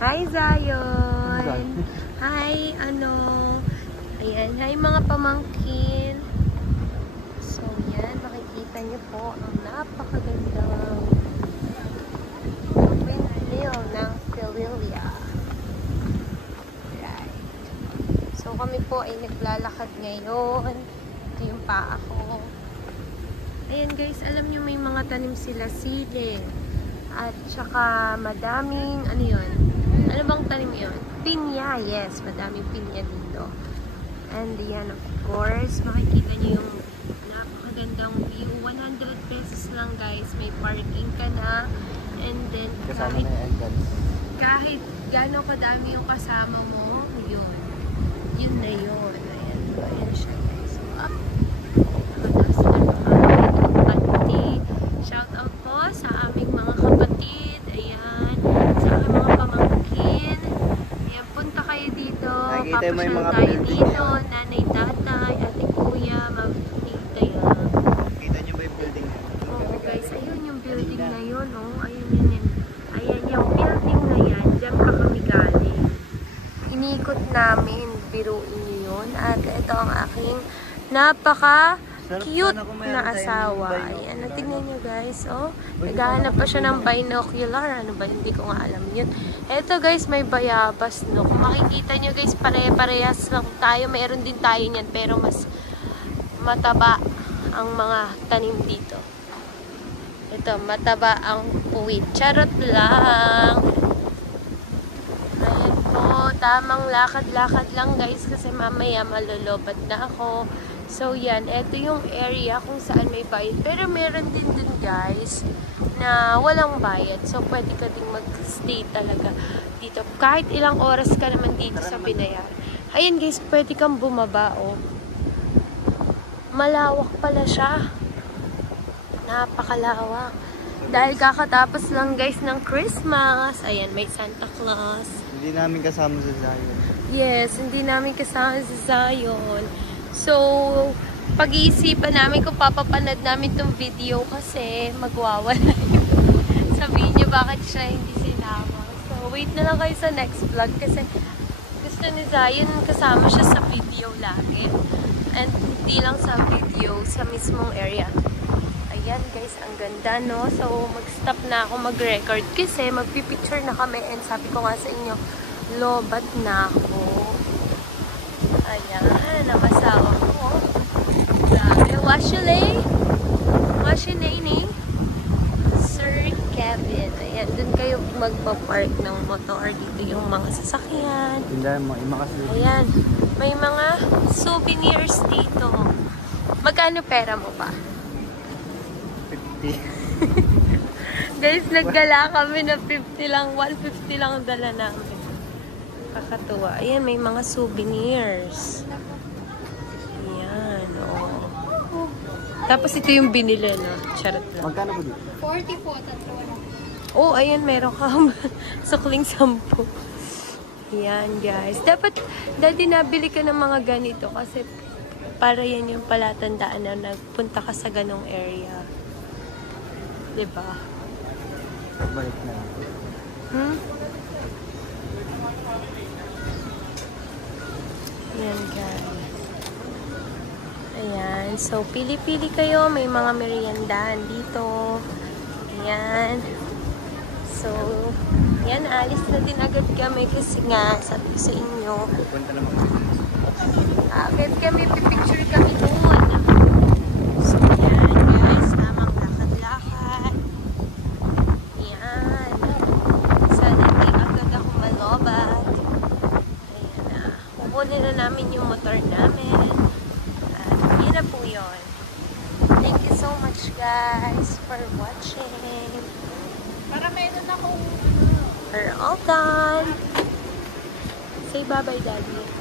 Hi, Zion! Hi, ayan, hi mga pamangkin. So, yan, makikita niyo po ang napakagandang windmill ng Quellia. Right. So, kami po ay naglalakad ngayon. Ito yung paa ko. Ayan guys, alam niyo may mga tanim sila, sili. At saka madaming, ano yun? Ano bang tanim yun? Pinya, yes. Madaming pinya dito. And yan, of course, makikita niyo yung napakagandang view. 100 pesos lang guys. May parking ka na. And then, kahit gano'ng kadami yung kasama mo, yun. Yun na yun. Ayan, ayan siya guys. So, up. Shout out po sa aming mga kapatid. Ayan. Sa aming mga pamangkin. Ayan, punta kayo dito. Papasyal tayo dito. Nanay, tatay, ate, kuya, mabitita yan. Kita nyo ba yung building? Oo guys, ayun yung building na yun. Oh. Ayun yun. Ayan yung building na yan. Diyan pa kami galing. Inikot namin. Biruin nyo yun. At ito ang aking cute na asawa. Ayan, tingnan nyo guys, oh. Naghahanap pa siya ng binocular. Ano ba? Hindi ko nga alam yun. Eto guys, may bayabas, no. Kung makikita nyo guys, pare-parehas lang tayo. Mayroon din tayo niyan, pero mas mataba ang mga tanim dito. Ito, mataba ang puwit. Charot lang. Ayan po, tamang lakad-lakad lang guys, kasi mamaya malulobad na ako. So, yan. Ito yung area kung saan may bayad. Pero meron din dun, guys, na walang bayad. So, pwede ka din mag-stay talaga dito. Kahit ilang oras ka naman dito sa Binayan. Ayan, guys, pwede kang bumaba, oh. Malawak pala siya. Napakalawak. Dahil kakatapos lang, guys, ng Christmas. Ayan, may Santa Claus. Hindi namin kasama sa Zion. Yes, hindi namin kasama sa Zion. So, pag-iisipan namin kung papapanad namin itong video kasi magwawala yun. Sabihin niyo bakit siya hindi sinama. So, wait na lang kayo sa next vlog kasi gusto ni Zion kasama siya sa video lagi. And hindi lang sa video, sa mismong area. Ayan guys, ang ganda no. So, mag-stop na ako mag-record kasi magpipicture na kami and sabi ko nga sa inyo, lobat na ako. Ayan, namasawa ko. Grabe. What's your name? What's your name? Sir Kevin. Ayan, dun kayo magpa-park ng motor. Dito yung mga sasakyan. Ayan, may mga souvenirs dito. Magkano pera mo ba? 50. Guys, nagdala kami na 50 lang. 150 lang ang dala namin. Kakatuwa. Ayan, may mga souvenirs. Ayan, oh. Tapos ito yung binili, no? Charot lang. Magkano po dito? 40 po, tatlo. Oh, ayan, meron ka. Sukling 10. Ayan, guys. Dapat, dati nabili ka ng mga ganito kasi para yan yung palatandaan na nagpunta ka sa ganong area. Diba? Balik na. Ayan guys. Ayan. So, pili-pili kayo. May mga meriendahan dito. Ayan. So, yan. Alis na din agad kami kasi nga, sabi ko sa inyo. Punta naman. Agad kami, pipicture kami doon. So, yan guys. Tamang lakad-lakad. Ayan. Sana di agad ako malobat. Kukunin na namin yung motor namin. At yun na po yun. Thank you so much guys for watching. Para meron akong We're all done. Say bye-bye, Daddy.